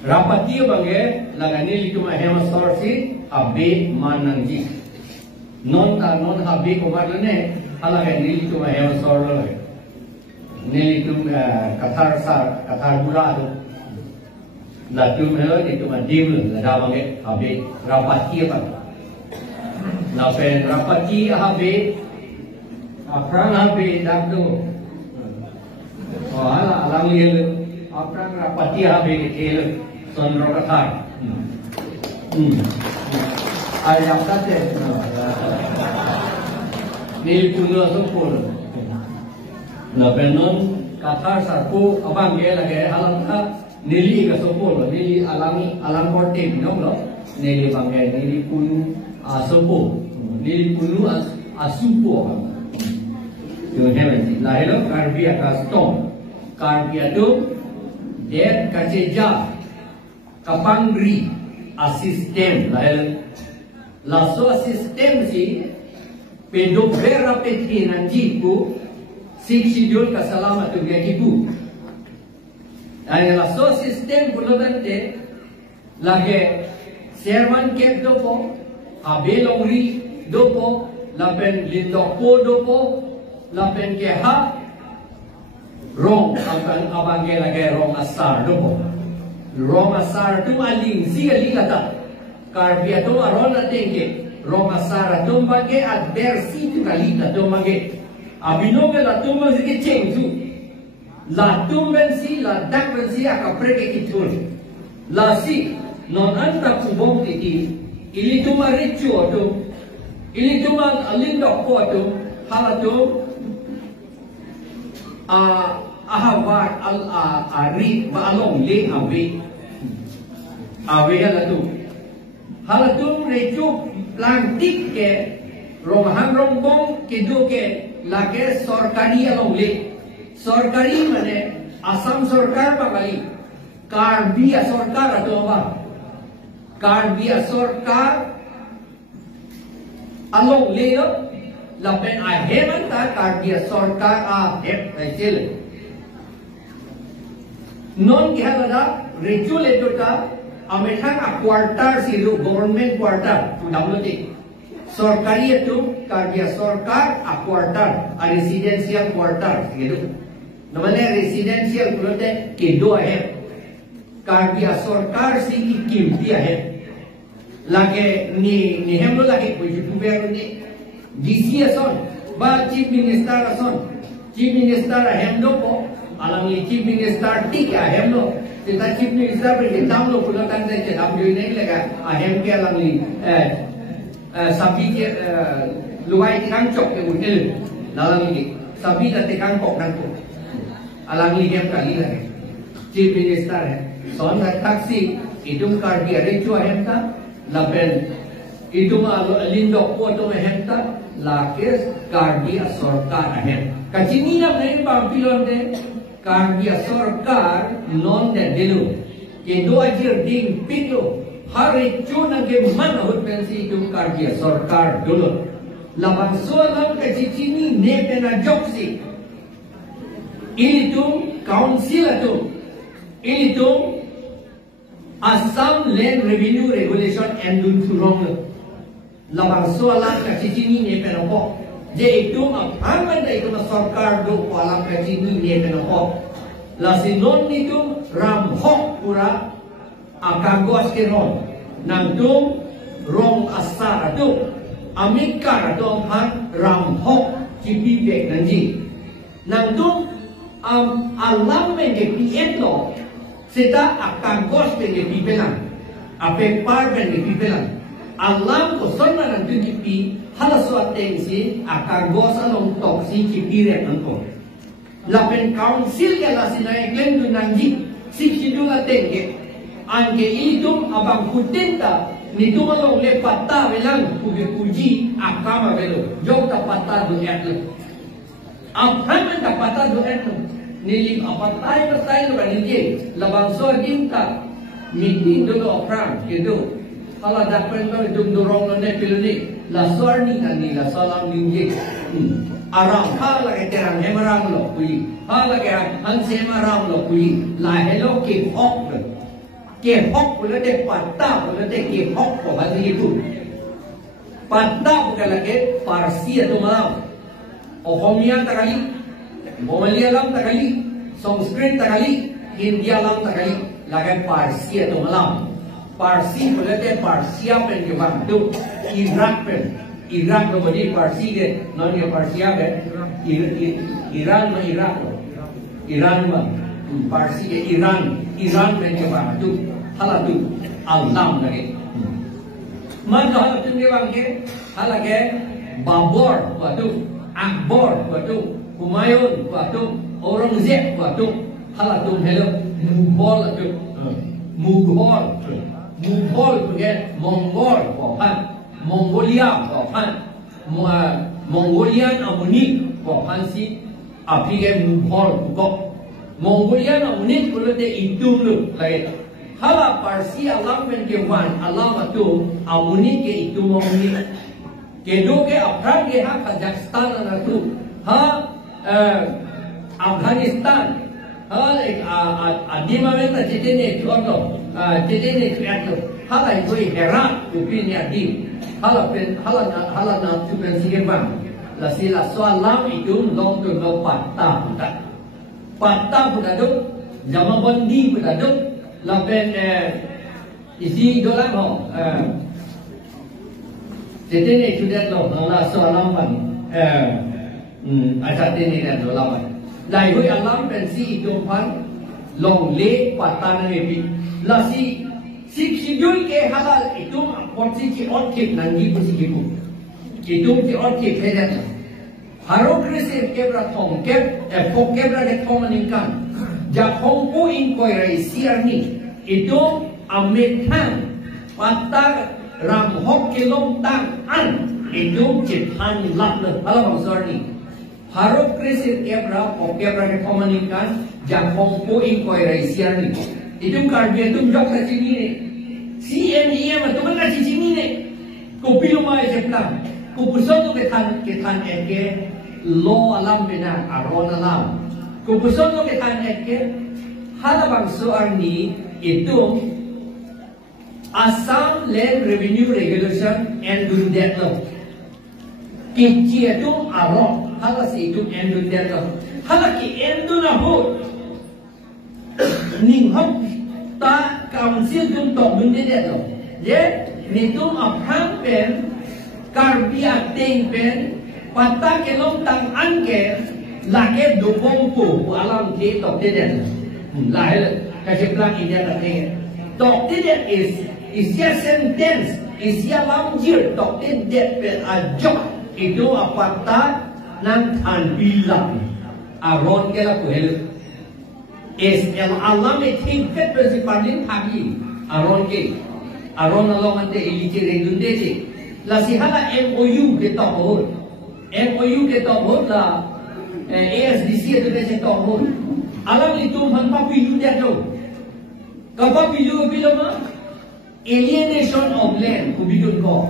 Rapati bangge lagani litu mahema sorsi abe manangji. Non habe komarlene halagani litu mahema sorlo. Nilitu kathar burado. Latum helo itu madim lada bangge habe rapati bang. Lapen rapati habe aprang habe dakdo. Oh ala alam yel aprang rapati habe el sonro kathar. Ayam kate nilitu no sopol. Lapen non kathar sarpu abang ge lage alam ka nili ka sopol nili alam korte no nili bangge nili pun sopo nili punu asupo yo hemen lahelo karbia ka stone karbia tu der kaceja kapangri asistem lahelo laso asistem si pedo vera petina jiku siksidul kasalamat tu gakibu ay laso sistem bulodante lage servan kep dopo abelongri dopo lapen lindopo dopo lapen keha rong akan abange lage rong asar dopo rong asar tu aling si alingata karbia tu aron atenge rong asar tu bage adversi tu kalita tu bage abinoge la tu bage kecengsu la tumben si la dakben si akapreke kitul la si non anta kubong titi ili tuma richu otu ili tuma alindo ko otu halatu ahavar al ari balong le ave halatu richu plantik ke romahan rombong kidu ke lage sorkari along le sorkari mane Assam Sarkar Bangali Karbia Sarkar atau apa? Karbia Sarkar along leo lapen aheman ta Karbia Sarkar ahep hasil non kihalada ritual itu ta ametang a quarter silu government quarter tu downloading Sarkari itu Karbia Sarkar a quarter a residential quarter gitu. Namanya residential kulote kedo है Karbia Sarkar si की कीमती है lage ni hemlo lage कोई जुबेर ने DC ason ba chief minister hemlo ko alam ni chief minister ठीक है hemlo kita chief minister पर ये दाम लो कुलोतान से दाम जो नहीं लगा hem के alam ni sapi के luai tikang chok के उन्हें dalam ini sapi dan tikang kok nanti alam lihat kali lagi, chief minister है, soalnya taksi idung Karbia ricu ahemta, lapen idung alindok po tu ahemta, lakes Karbia Sarkar ahem. Kacini nam naik pampilon de Karbia Sarkar non de delu, kedo ajir ding pito, hari cuna ke mana hut pensi idung Karbia Sarkar dulu, lapan soalan kacini ne pena joksi. Ini tu council ini tu Assam Land Revenue Regulation and dun surong labang soalan kacini ni penopok je itu apa itu Sarkar do alam kacini ni penopok la sinon itu ramhok pura akagos keron nang tu rong asar tu amikar tu han ramhok cipi bek nanji nang tu alam menge pietno seta akan gos menge pipelan ape par menge pipelan alam ko sonna nan tujipi hala suateng si akan gos along tok si kipire anto lapen council ya la sinai klem tu nanji sikidula tenge ange idum abang kutenta ni tu malong le patta velang kuge kuji akama velo jok ta patta du etle aphan ta patta du etle nilim apatai pasai lo banije labang so dinta meeting dulu opran gitu kalau dapat lo itu dorong lo ne pilih la sorni ni la salam ninje aram hala ke terang hemarang lo kui hala ke han semarang lo kui la hello ke hok K-pop pula de Pata pula de K-pop ko bahasa itu. Pata bukan lagi Parsi atau Malam. Ohomia tak kali, Malayalam tak kali, Sanskrit tak kali, Hindi alam tak kali, lagi Parsi atau Malam. Parsi pula de Parsia pen ke bang tu Iraq pen. Iraq lo bagi Parsi ke non ke Parsia pen. Iran mah Iraq lo. Iran mah Parsi ke Iran pen ke bang tu. Hala tu alam lagi. Man hala tu ke bang ke hala ke Babur waktu Akbar waktu Humayun waktu Aurangzeb waktu hala tu hello Mughal waktu Mughal punya Mongol kopan Mongolia kopan Mongolian amunik kopan si api ke Mughal kok Mongolian amunik kalau dia itu lu lagi hala Parsi alam pen ke wan alam tu amunik ke itu amunik kedua ke Afghan ke ha Kazakhstan anatu ha Afghanistan ha adima meta cetene choto cetene choto hala itu Herat upinya di hala na tu pen sigembang la sila soalam itu long tu lo Pata pun ada zaman bandi pun ada la pen isi dolar ho cetene sudah lo la soalam pan aja tene dan dolar lai hui alam pensi itu pan long le Pata nebi la si jul ke halal itu porsi ki orchid nangi pusi kiku itu ki orchid hedat haro krisi kebra thong fok kebra ke thong ningkan ja hong pu in koi rai siarni itu ametan Pata ram hok kilom tang an itu citan lakna halam sorry haro krisi kebra fok kebra ke thong ningkan ja hong pu in koi rai siarni itu karbian tu jok sa sini ni CNE mah tu mana sini ni ko pilumai jepla ko puson tu ke tan ke lo alam bina aron alam ko puson tu ke tan ke halabang soar ni itu Assam Land Revenue Regulation and do that law ki itu aron halas itu and do that law halaki endu na ho ning hom ta council tum to bunde de to je ni tum aphang pen karbia ting pen Pata ke long tang an ke lage do bong pu alam ke to de de la ka je plan india ta ke to de de is ya sentence is ya lam jir to de de pen a jok itu apata nang than bilang aron ke la ku hel is el alam e think fet principalin thagi aron along ante ilike redunde je la sihala MOU ke to la ASDC itu ke to alam itu han pa pilu dia to kapa pilu ma alienation of land ku bidun ko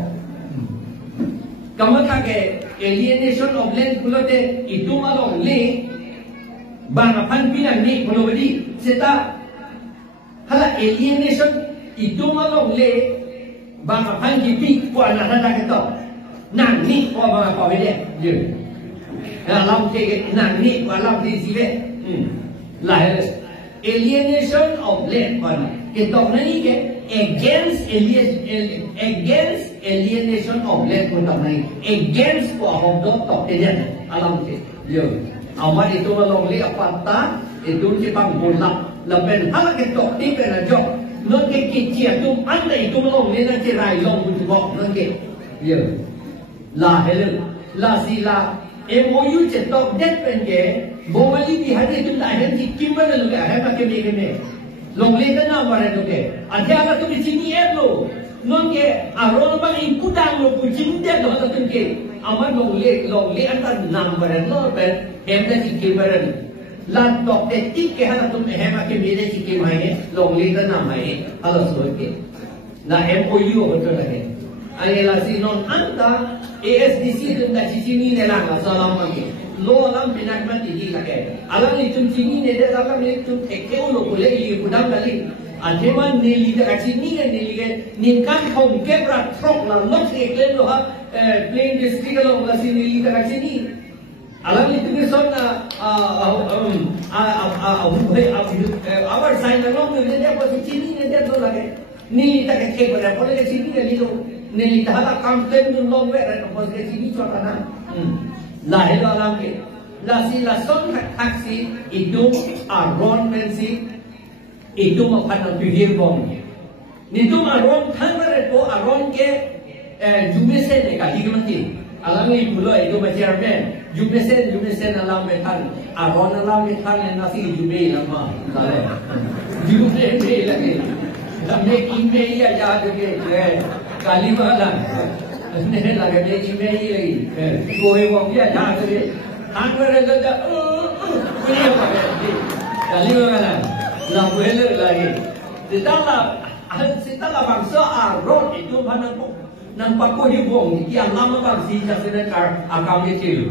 kamaka ke alienation of land kulote itu malong le bang pan pinan ni kalau beri seta hala alienation itu malong le bang pan jipi ko anak anak kita nang ni ko bang ko beli je dalam ke nang ni ko alam di sini lah alienation of land mana kita ni ke against alienation of land ko tak ni against ko hok do tok tejan alam ke yo amat itu malong li apata itu cipang bola laben hala ke tok ti pe na jok non ke kicia tu anda itu malong li na cirai long bu bok non ke ye la hele la sila MOU ce tok det pen ke bo wali bi hade tu la hen ti kimban lu ga ha ke me long li na mare tu ke adya ga tu sini elo non ke aron bang ikudang lo ku jinde do tu ke amat long li antar number lo pen hemda sikkim baran la tok te tik ke hala tum hema ke mere sikkim hai long le ka naam hai hala so ke la MOU hoto lage ai la si non anta ASDC dun da sini ne la salam ke lo alam binak ma ti lage alam ni tum sini ne da alam ni tum eke lo kole i kudam kali Ateman nili da sini kan nili kan ninkan home kebra trok la lot ke claim lo ha plain district lo la sini nili da sini alam itu besarnya our sign along with dia posisi ni dia tu lagi ni tak kek pada boleh ke sini ni lo ni tak ada complain tu long way ada posisi sini tu ana lah itu alam ke lah si lah son taksi itu aron pensi itu makan tuhir bom ni tu aron thangar itu aron ke jumese ne kali kemanti alam ni pulau itu macam apa Jumesen alam metan, aron alam metan yang nasi jube lama, jube lagi, lama email ya jadi kali malam, ni lagi email lagi, kau yang dia jadi, angker ada ni apa kali malam, lama lagi, setelah bangsa aron itu mana pun nampak kau hibung, dia lama bangsa jadi akam itu.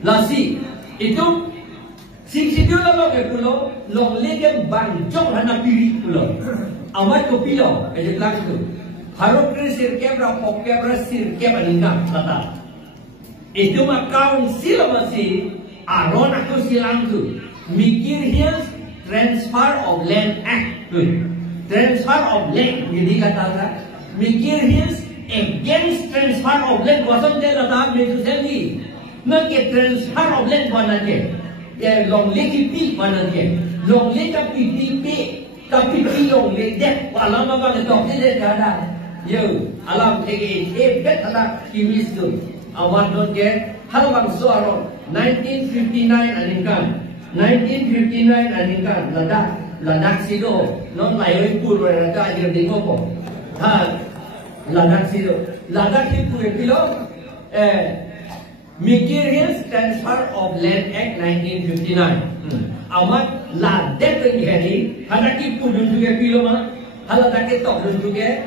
Lasi itu sisi dulu lo ke pulau long lege banjong hana piri pulau awat ko pulau aje plak tu harap sir kebra pok kebra sir kebra ingam tata itu mah council masih aron aku silang tu mikir hias transfer of land act tu transfer of land jadi kata mikir hias against transfer of land wasn't there that me to tell me nak ke transfer of land mana ke ya long leki pi mana ke long leka pi tapi pi long le dek alam apa ke tok dia ada yo alam tege bet ala kimis tu awan don ke hal bang suaro 1959 aningkan ladak sido non lai pur rada dia dingopo ha ladak sido ladak pur pilo Mikirians Transfer of Land Act 1959. Amat la depen hari, hadaki pudun juga pilo mah, haladaki tok dun juga.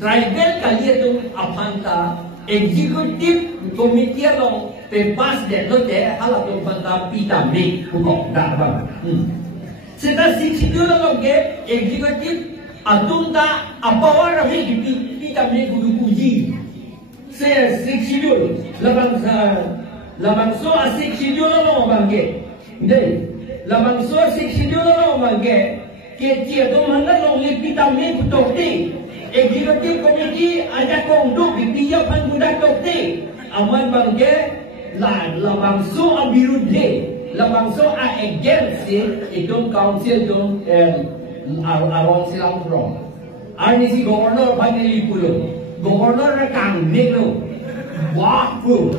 Tribal kali itu apanta executive committee lo pepas de lo de haladong panta pita me hukum dah bang. Setelah sisi dulu lo ke executive atunta apa orang me pita me kudu puji. Saya seksi dulu, labang so seksi dulu lo bangke, deh, labang so seksi dulu lo bangke, kecil tu mana lo lebih tahu betul deh, executive committee ada kongduk di tiap panduan dokter, aman bangke, labang so abiru deh, labang so against itu council tu aron silang from, RDC governor panggil pulau. Governor kang negro, waku,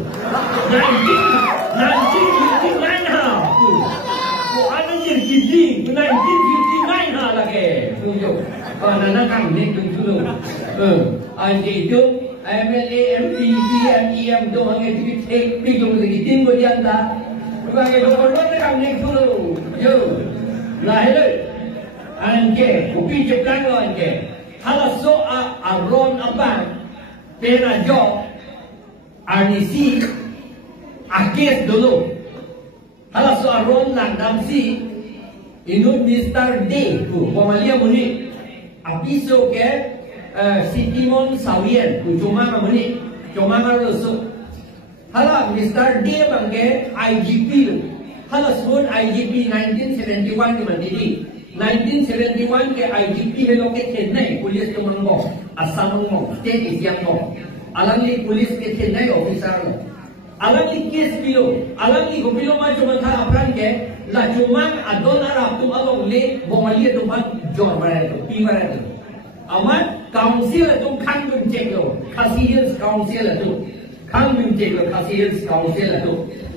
nanti ha, ano yang gigi, 1959 ha lagi, tunjuk, nana kang negro dulu, itu MLA, MPC, MEM tu hanya take pinjam lagi, tim kemudian dah, bukan governor kang negro, yo, lahir, anke, upi jepang lo anke. Kalau soal aron abang pernah job RDC akes dulu. Kalau soal aron landam si inut Mr. D tu pemalia muni apiso ke Sitimon Sawian tu cuma muni cuma ngarusu. Kalau Mr. D bangke IGP tu. Kalau sebut IGP 1971 di mana di 1971 ke IGP hello ke Chennai police ke mango asam mango state is yang mango alam ni police ke Chennai officer lo alam ni case bilo alam ni gopilo ma cuma tha apran ke la cuma adon arab tu along le bomali tu ban jor bare tu pi bare tu amat council tu khang dum check lo Khasi council tu khang dum check lo Khasi council tu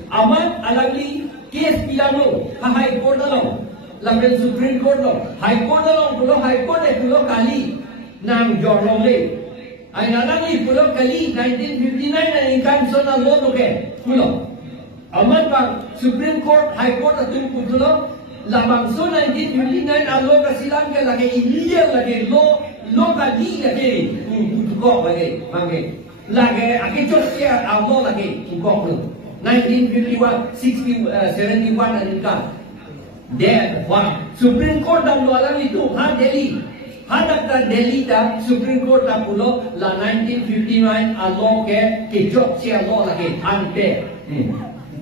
amat alam ni case pilano high court lo Lamben Supreme Court lo, High Court lo, pulau High Court pulau kali nang jorong le. Ay nadang ni pulau kali 1959 na income so na lo to ke pulau. Aman bang Supreme Court, High Court atun pulau labang so 1959 alo kasilang ke lagi illegal lagi lo kali lagi kok lagi mangke. Lagi akicot siya alo lagi kok lo. 1951, 71 na income. Then wah Supreme Court dalam alam itu Delhi. Hadapkan Delhi dah Supreme Court dah pulau la 1959 law ke job sia law lagi tanpe.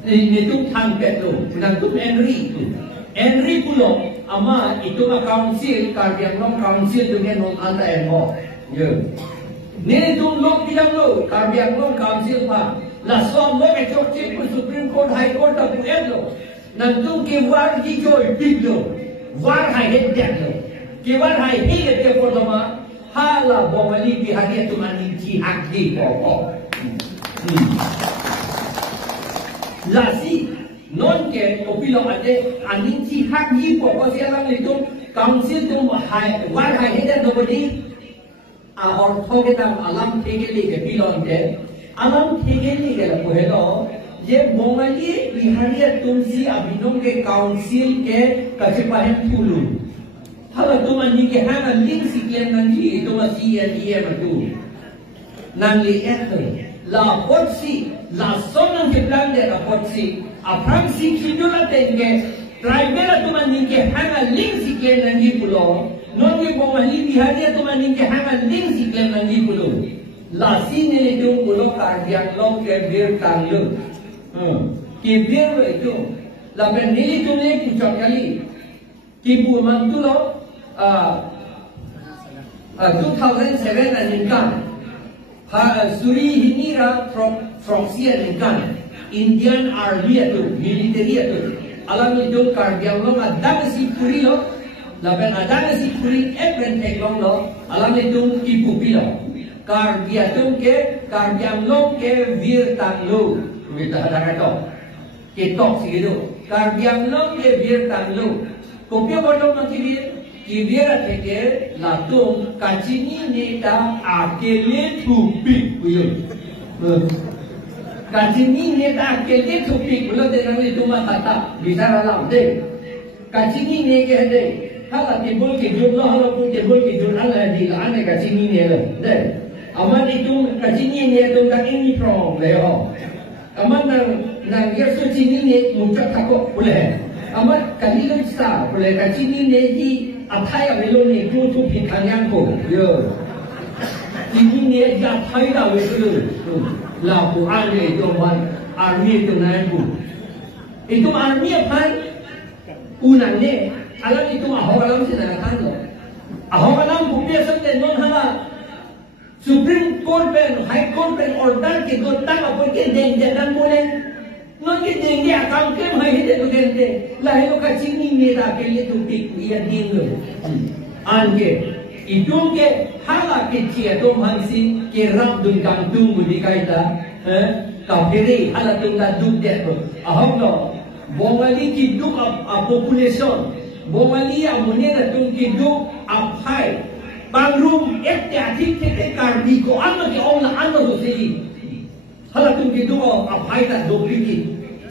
Ini tu tanpe tu. Dan tu Henry pulau ama itu council Karbiang Long council dengan non ada emo. Ya. Ni tu loh bilang lo Karbiang Long council pa. La som lo ke job sia Supreme Court High Court dah punya lo. Dan tu ke war di joy big lo. War high head lo. Kewan hai hei dia pertama hala bomali bihari tu maninci haki pokok. Lasi non ke opilo ade aninci haki pokok sialang itu council tu hai war hai hei dia dobadi ahor thoge tam alam thegeli ke bilon de alam thegeli ke pohelo je bomali bihari tumsi abinong ke council ke kacipahen tulu. Kalau tuman ni ke hanga link sekian nanti itu masih ia matu. Nanti la potsi la sonang ke plan dia la potsi. Apram si kidula tenge driver tuman ni ke hanga link sekian nanti pulo. Nongi bomali bihari tuman ni ke hanga link sekian nanti pulo. La sini itu pulo Karbiang Long ke bir tanglu. Ke bir itu la penili tu ni pucuk kali. Kibu mantulo 2007 ninkan Suri hinira from Sia ninkan Indian Army itu military itu alam itu Karbiang Long ada si puri lo laban ada si puri event teklong lo alam itu kipu pilo Karbiang Long ke vir tanglu kita ada kata ketok segitu Karbiang Long ke vir tanglu kopio bodoh mati Kibera teke latung kacini neta akele tupik puyo. Kacini neta akele tupik puyo dengan itu mata bicara lam deh. Kacini neke deh. Kalau timbul kejut lah kalau pun timbul kejut Allah di ane kacini nela deh. Aman itu kacini nela tu tak ini from leho. Aman nang dia suci ni muncak takut boleh. Aman kali lu sah boleh kacini nela Athai abelo ni tu pitanyang ko yo ini ni ja thai da we tu la ku ane to man army to nan ku itu army aphan unan ne alam itu ahogalam sina kan lo ahogalam ku biasa te non hala Supreme Court pen High Court pen order ke do tang apoi ke deng jadan boleh non ke deng dia kam ke mai hide tu dente la helo ka chini ni da ke le tu tik ia ding lo ange idung ke hala ke chia to mansi ke rap dun kam tung budi kaita ka pere hala tung da duk de to ahom no bomali ki duk a population bomali a moneda tung ki duk a phai bangrum ek te atik te karbi ko anno ke ola anno do sei hala tung ki duk a phai ta do ki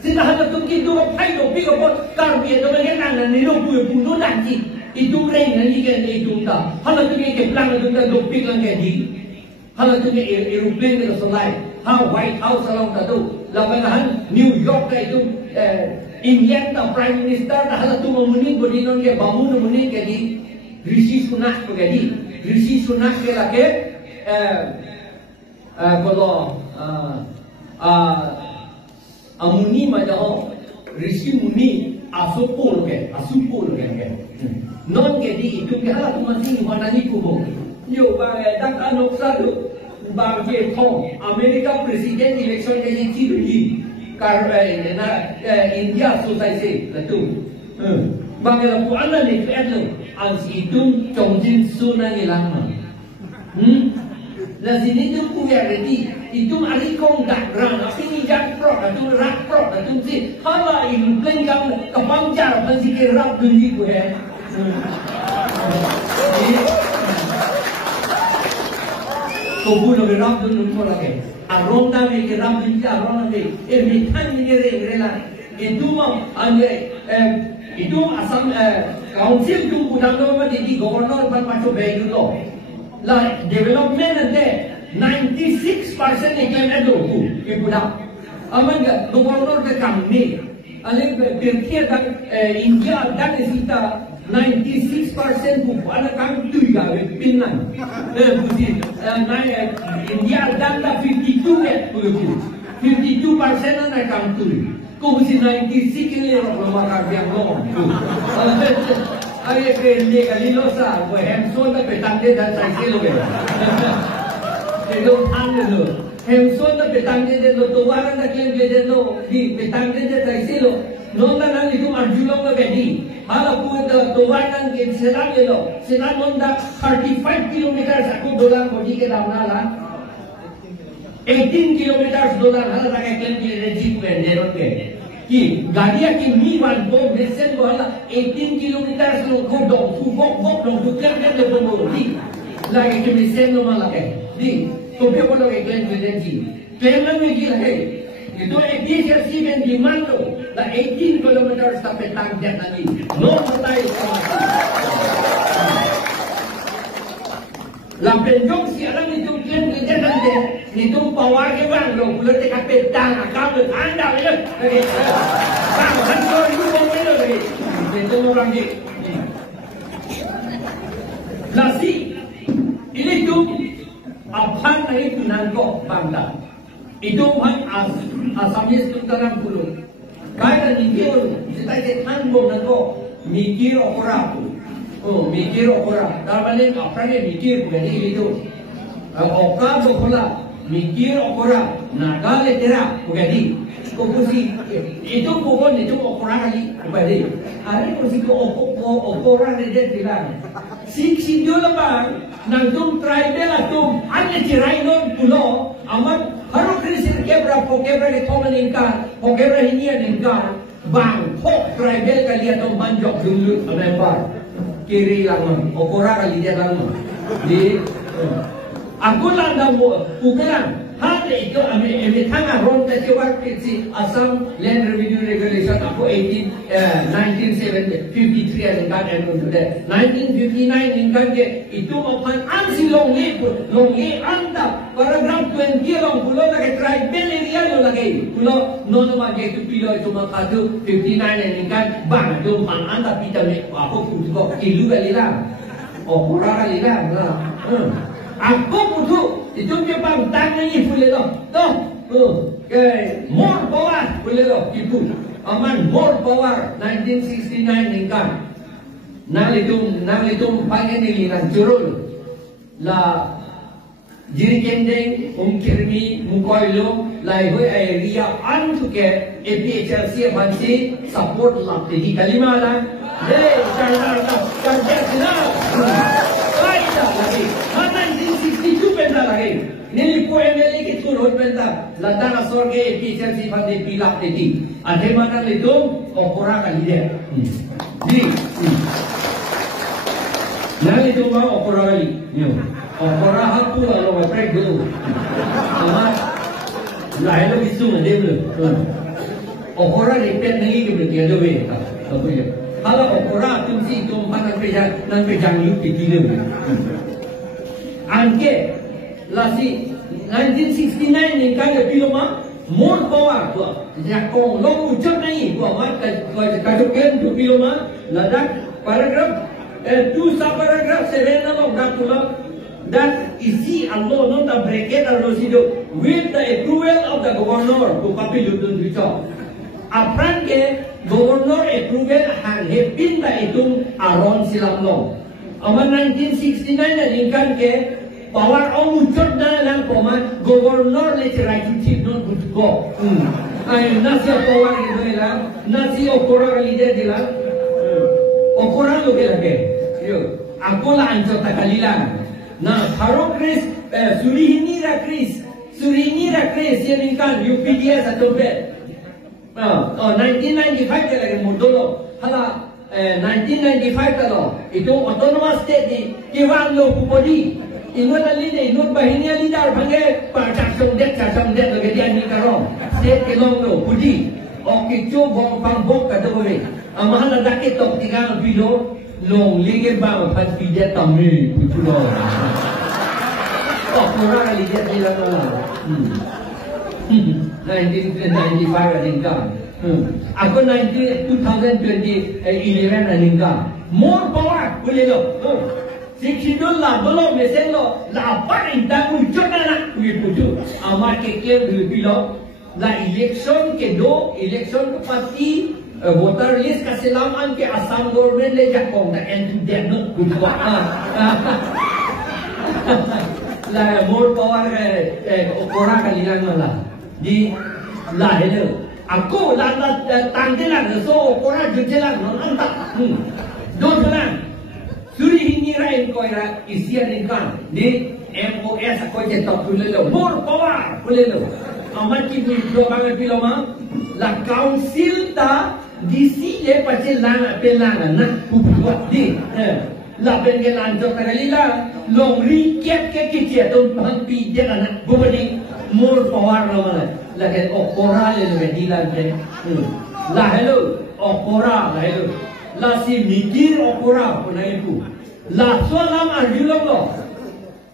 sila hala tung ki duk a phai do pi ko karbi to ngen nan ni lo pu pu no dan ki itu rain nanti kan itu dah. Hala tu ni ke plan tu dah doping lang ke di. Hala tu ni aeroplane ke selai. Ha White House alam tu. Lapangan New York ke itu Indian ta Prime Minister dah hala tu memuni bodinon ke bamu memuni ke di. Rishi Sunak ke di. Rishi Sunak ke lagi kalau amuni macam Rishi Muni asupul ke. Non ke di itu ke hala tu masih mana ni kubo. Yo bang dak anok sadu bang ke thong Amerika President election ke yang tiru di karena India society tu. Bang la pu ana ni pedo ans itu Chongjin Suna ni lama. La sini tu pu ya reti itu ari kong dak ran api ni jak pro tu rak pro tu si hala in plan jam kapang jar pasti ke rap dunia ku hai. Kubu lo beram tu nunggu lagi. Arong dah mereka ram binti arong lagi. Mitan ni rela. Itu mah ane itu asam council tu udang lo mah jadi governor pan macam bayi lo. La development ande 96% iklan ada tu ibu dah. Aman gak governor ke kami alin berkira dan India dan kita 96% bukan kang tujuh pinang. Bukan India dan 52 ya, 52% anak kang tujuh. Kau mesti 96 ni orang makan yang long. Ayah kerja kali losa, kau Hamson dah petang dia dan saya kilo dia. Itu tanda tu. Hamson dah petang dia tu, tuaran dah klaim dia tu, di petang dia saya kilo. Nonda nang itu marjulong dah bedi. Malah pun tuaran ke selang dia tu, selang nonda 35 kilometer aku dolar bodi ke dalam lah. 18 kilometer dolar hala tak klaim dia jeep vendor ke. कि गाड़िया की मी वन वो मिशन वाला 18 किलोमीटर लो को दो फु वो लो कर के तो वो दी लागे कि मिशन लो माला के दी तो पे बोलो के क्लेम जी क्लेम में की लगे ये तो एक ही जर्सी में डिमांड लो द 18 किलोमीटर तक पे टांग देना नहीं नो पता है Lampendong siaran itu klaim kerja nanti itu pawar ke bang lo bulan dekat petang akam le anda le bang kantor itu boleh le itu orang ni nasi ini tu apa naik nangko bangla itu bang asamis tu tanam puluh kaya ni dia kita cetan bom nangko mikir orang oh mikir orang, dalam ni apa ni mikir bukan itu. Okar bola mikir orang, naga letera bukan itu. Kau mesti itu bukan itu orang lagi bukan itu. Hari mesti kau orang dia bilang. Si dia lepas nangtum tribal atum, ane cerai non pulau, amat harus krisis kebra di thoman ingkar, kebra ini ingkar, bang, hok tribal kali atum banjok dulu member. Kiri lang, okora kali dia lang. Di, aku lang dah bukan. Hal itu ame tengah ron terjawab si Assam Land Revenue Regulation aku 1953 ingkar anu tu. 1959 ingkar je itu makan ansi longi anda paragraf 20 long pulau lagi tribal area lo lagi pulau nono mage itu pulau itu makan tu 59 ingkar bang tu man anda pita me aku pun kilu kali lah, okora kali lah. Aku butuh itu dia bang tangan ni boleh dah, more power boleh dah itu, aman more power 1969 ingkar, nang itu panggil ni kan curul, la jiri kendeng kirmi mukoilo, lai hoi area antu ke APHRC bansi support lah, jadi kalimah lah, kerja senang, baik lagi. 1962 penta lagi. Nili ko MLA ki turun penta. Ladana sorge PHRC fande pilak teti. Ade mana itu okora kali dia. Di. Nang itu mau okora kali. Yo. Okora hapu lalu break dulu. Amat. Lain lagi semua dia belum. Okora repeat lagi ke berarti ada weh. Apa ya? Kalau okora tumsi tum panas pejang yuk dikirim. Angke lasi 1969 ni kan piloma more power tu ya kong long ucap nahi tu amat kajukan tu piloma ladak paragraph 2 subparagraph 7 of that pula that isi Allah non ta bracket ar rosido with the approval of the governor to papi lutun bicho apran ke governor approval han hepin ta itung aron silam long aman 1969 na lingkan ke power om ucap na lang poman governor le right to chief not good go ay nasi power itu lang nasi okora leader dilang okora lo ke lage yo ako la anjo takalilan na tharo kris surinira kris yan ingkan UPDS atau bet 1995 ke lagi modolo hala 1995 talo itu autonomous state di kiwan lo kupodi ingat alin ingat bahini alin dar panggil pacak somdet lagi dia ni karo state kelong lo pudi oke coba bong pangbok kata boleh amah nak dakit tok tiga bilo long lingir bang pas pijat tamu pulo oh kurang ali dia bilang 1995 alin kan Ako 2011 aningka. More power boleh lo. Si kidul lah belum mesen lo. La apa inta muncul na puju. Amar ke claim bilo. La election ke do election ke parti voter list ka selaman ke Assam government le jakong na and that no good. La more power orang kalian lah. Di lah hello. Aku lah tanggelan so orang jujelan non anta. Dodonan. Suri hini rain ko ira isian ingkan di MOS ako cetok kulelo. More power kulelo. Amat kini do banget piloma la council ta DC le pace lana pelana nak buat di. La bengelan jo tagalila long recap ke kitia ton pangpi dia anak bubani more power lo mana. La ke okora le medilan de. La hello okora la hello. La si mikir okora pun itu. La soalam arjulong lo.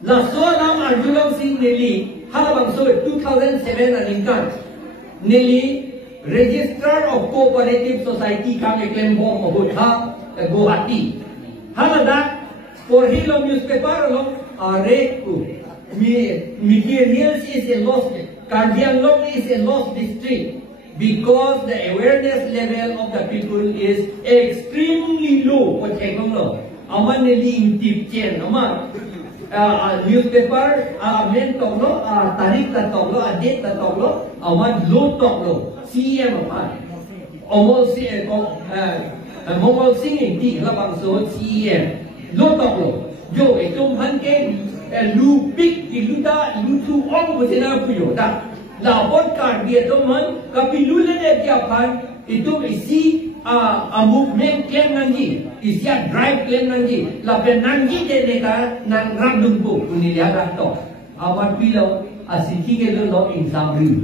La soalam arjulong si neli. Halabang so 2007 aningkan. Neli Registrar of Cooperative Society kami claim bom Budha Guwahati. Haladak for Hilom newspaper lo arek ku. Materials is a lost. Kardianlong is a lost district. Because the awareness level of the people is extremely low. What I know, aman nili intip chen, aman newspaper, men toklo, tarik ta toklo, date ta toklo, aman low toklo, CM aman, almost mongol singing ti labang so CM, low toklo, jo itum hanke lu big diluta lutu ong busena puyo ta. Lapor card dia teman, kapilu le dia kan itu isi movement claim nanti, isi drive claim nanti, lapen nanti dia neka nang randum bu, ini dia rato. Amat pilau asiki ke lo insabri.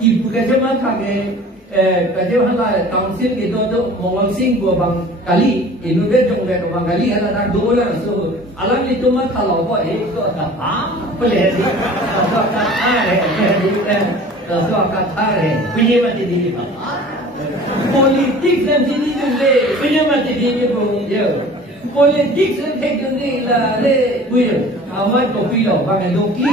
Ibu kerja mana kerja mana council itu tu mongol sing gua bang kali, ini jong le bang kali ada nak $2 so alam itu mah kalau apa itu apa pelih ni, so kata punya mati di politik dan sini tu le punya mati di pun dia politik sedek ni lah le punya amat kopi lo bang doki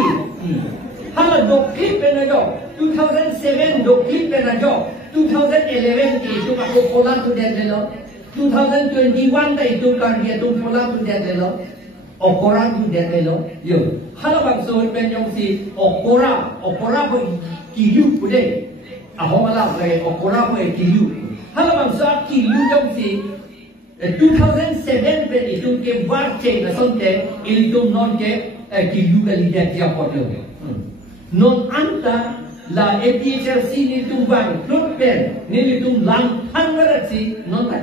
hala doki penajo 2007 doki penajo 2011 itu aku pola tu dia lo 2021 itu kan dia tu pola tu dia lo okora tu dia lo yo hala bang so penyong si okora pun kiyu pude aho mala le okora pun kiyu hala bang so kiyu jong si 2007 pe itu ke barche na sonte itu non ke kiyu kali dia dia poto non anta la APHRC ni tumbang klubben ni tumbang hangarasi non ta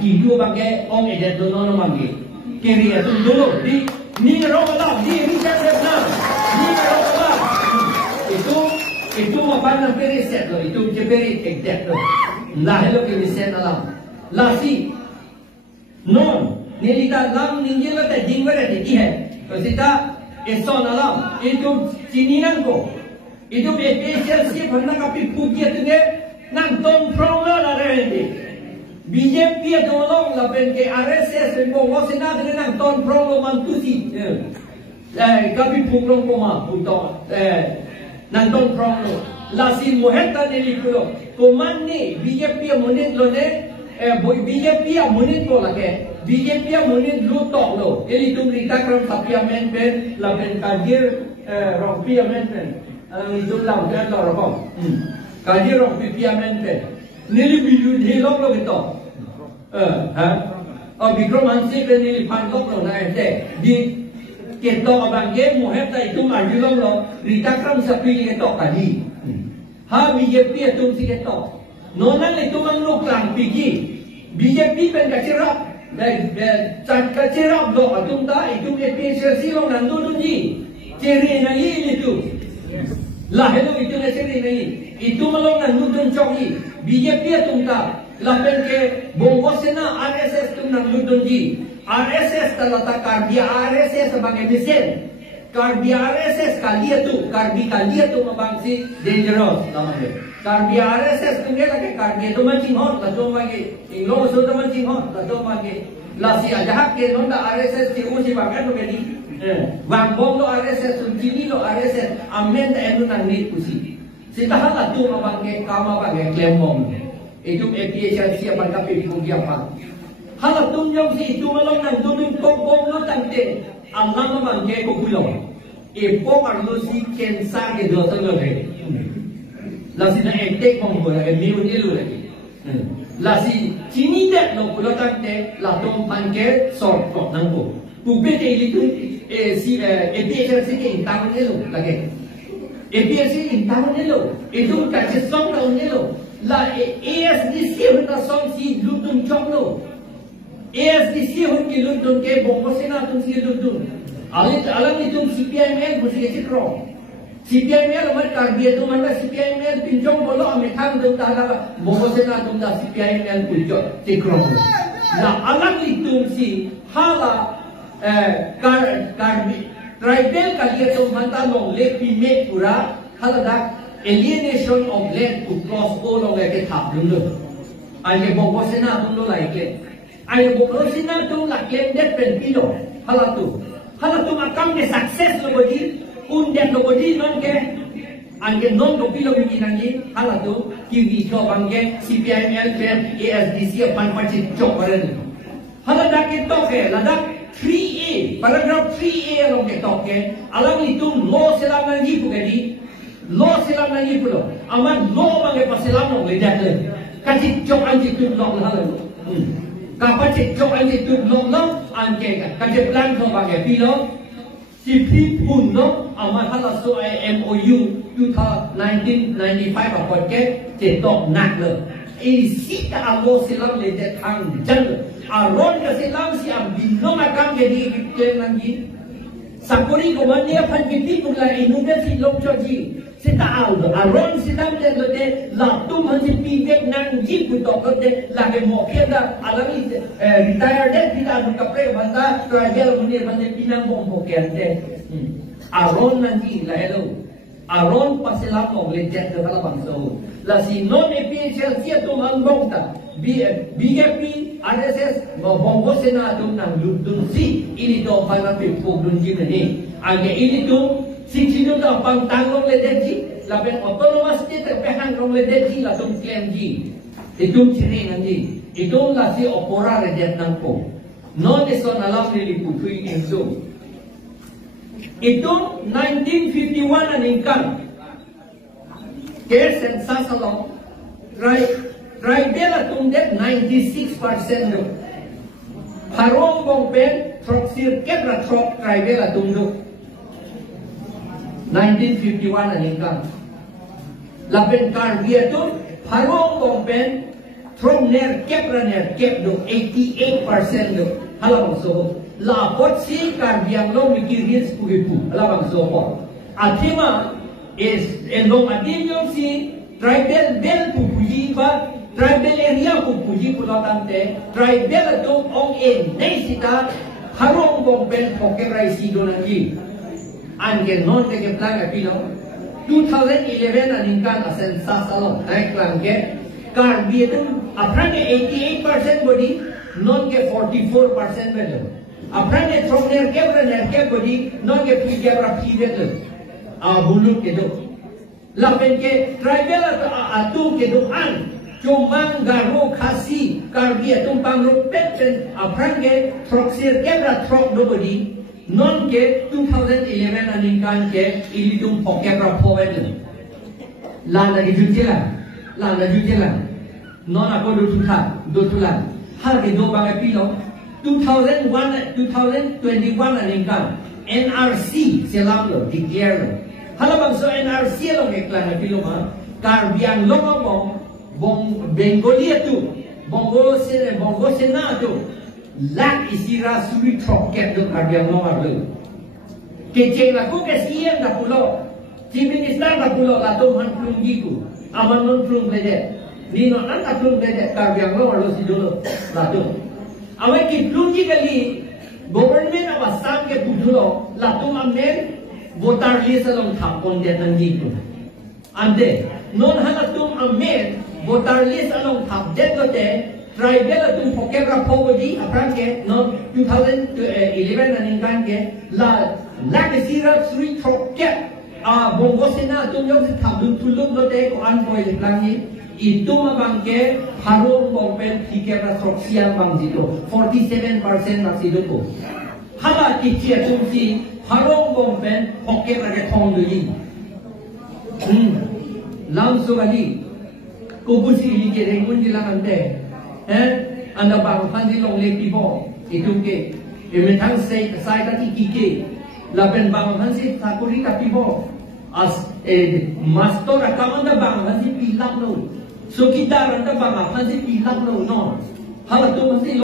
kidu bangke ong edet non mangi keria tu dulu di ni rola di riset ni rola itu apa nak periset lo itu jeperi exact lo lah lo ke riset alam la si non ni lita lam ninggil ta jingwara di hai to sita eson alam itu cinian ko itu BPSC pernah kapi puji tu ke nang tong prong la rende BJP tolong la pen ke RSS mo wasina de nang tong prong lo mantusi kapi pukrong ko ma puto nang tong prong lo la si moheta de likulo komande BJP monit lo ne BJP monit ko la ke BJP monit lo tok lo eli tum rita kram sapiamen pen la pen kagir rompiamen pen itu lau dia lau rokok. Kaji rok pipiamen pe. Nili bilu hilok lo gitu. Bikrom hansi pe nili pantok lo na ente. Di ketok abang game muhep ta itu marjulong lo. Ritakram sapi ketok tadi. BJP itu si ketok. Nonan itu mangluk lang pigi. BJP pen kacirap. Kacirap lo atung ta itu APHRC lo nandun ji. Ciri na itu. Lah itu nasiri nahi itu malongan nudun choki BJP tungta lapen ke bongosena RSS tung nang nudun ji RSS talata kardia RSS sebagai mesin kardia RSS kalia tu mabangsi dangerous namanya Karbi RSS tu dia lagi karbi tu macam hot lah tu lagi. Inglo tu macam hot lah tu lagi. Lasi aja ke non da RSS ti usi bagai tu bedi. Wang bom lo RSS tu jini lo RSS amen da enu nang ni usi. Sita hala tu mabangke kama bagai claim bom. Itu APHR siapa tapi pun dia apa. Hala tu nyong si itu malong nang tu kong bom lo tangte. Allah mabangke ko pulau. Epok arlo si kensa ke do tu lo he. Lasi na entek pong bola ke miu ni lu lagi. Lasi cini dek lo pulau tangte la tong pangke sort kok nang bo. Pupe te ili tu si APHR si ke intang ni lo lagi. APHR si intang ni lo. Itu kace song lo ni lo. La ASDC hunta song si lutun chong lo. ASDC hun ki lutun ke bongo sena tun si lutun. Alam itu CPIML mesti cikro. CPIML mereka dia tu mana CPIML pinjong bolo ametan tu dah bongo sena tu dah CPIML pinjong cikro. Nah alam itu si hala karbi tribal kali tu manta long lepi me pura hala dah alienation of land to cross all of the top dulu. Aje bongo sena tu lagi. Aje bongo sena tu lagi dia penpilo hala tu. Hala tu makam ke sukses lo bodi, undet lo bodi non ke, angke non lo pilo biji nanti hala tu kiwi jo bangke CPIML ke ASDC pan pacit jo keren. Hala dak ke toke, ladak 3A, paragraph 3A lo ke toke, alam itu law selam nanti bukadi, law selam nanti pulo, aman law bangke paselam lo ledak le, kacit jo anjit tu lo hala lo. Kapal cek jok anjir tu long long angke kan, kaje plan kau bagai pilo, si pun no, amat halas so MOU 1995 apa ke, cetok nak le, isi ka alo silam le tang jang, aron ka silam si ambino makam jadi iklan lagi, sakuri ko mania pan pipi pula inunda si long choji. Sita aldo, aron sitam le de la tu manji pigek nang ji putok de lagi mo keda alami retire de kita nu kapre banda tribal munir banda pinang bom pokente. Aron nanti la elo. Aron pasilam mo le jet de kala bangso. La si non APHR sia tu mangbong ta. BJP RSS mo bongo sena tu nang lutun si ini do para pipog dun ji ni. Age ini tu Sixino da pang tanglong le deji, lapen autonomous state pehang rong le deji la tum claim ji. Itum ciri nanti, itum la si opora le det nang ko. Non eson alam li putui inso. Itum 1951 aningkan. Ke sensa salong, tribal atum det 96% do. Harong bong pen troksir kebra trok tribal atum do. 1951 aningkan. Lapen kar dia tu harong kompen from ner kep do 88% do halabang so lapot si kar biang lo mikirin pugipu halabang so po atima is endong adimyong si tribal bel pupuji ba tribal area pupuji pulatante tribal do ong nei sita harong kompen pokebrai si do nangi angke non ke plan apilo 2011 aningkan asen sasalo naik langke kar dia tu aprange 88% body non ke 44% bedo aprange from ner ke body non ke pigera bedo bulu ke do lapen ke tribal atu ke do an cumang garo khasi kar dia tumpang rupet aprange troxir kebra trok do body non ke 2011 aningkan ke ilitum pokebra power la lagi jujelan non aku dutulan hal ke do bangai pilo 2021 aningkan NRC selam lo declare lo hala bangso NRC lo ke klan pilo ma kar biang lo bong bengolia tu bongo sena tu lak isira suri troket do karbiang nomor lo. Keceng laku ke CM dah pulau, Chief Minister dah pulau lato han plung giku, aman non plung bede, ni non anta plung bede karbiang nomor lo si dulu lato. Awak ki plung kali government apa sam ke pulau lato amen voter list along thapon dia nanti tu. ande non halatum amen voter list along thap det lote tribal atum pokera powodi apranke no 2011 aningan ke la legacy ra sri troket bongo sena atum yok thap tuluk lote ko anboy langi itu mabangke harung bompen pikera troksia bangjito 47% nasiduko hala kichia tumsi harung bompen pokera ke thongduyi langsung lagi kubusi ini kerengun dilang ande anda bang panji long lepi bo itu ke ementang saya tadi kike lapen bang panji takuri tapi bo as master akamanda bang panji pilak lo so kita randa bang panji pilak lo no hala tu panji